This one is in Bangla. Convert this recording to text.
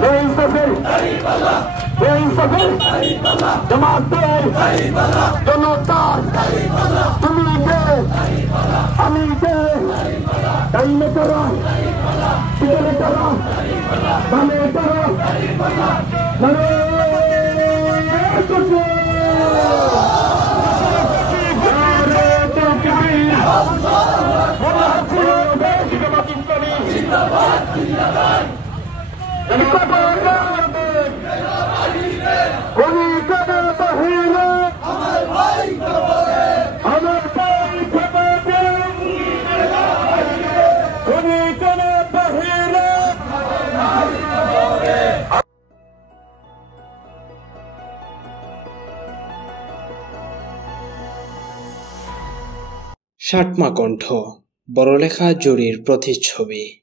বেইনসাফের জামাতের জনতার তুমি কে আমি কে ডাইনে করো বিকেলে করো বামে করো মানে ষাটমা কণ্ঠ বড়লেখা জুরির প্রতিচ্ছবি।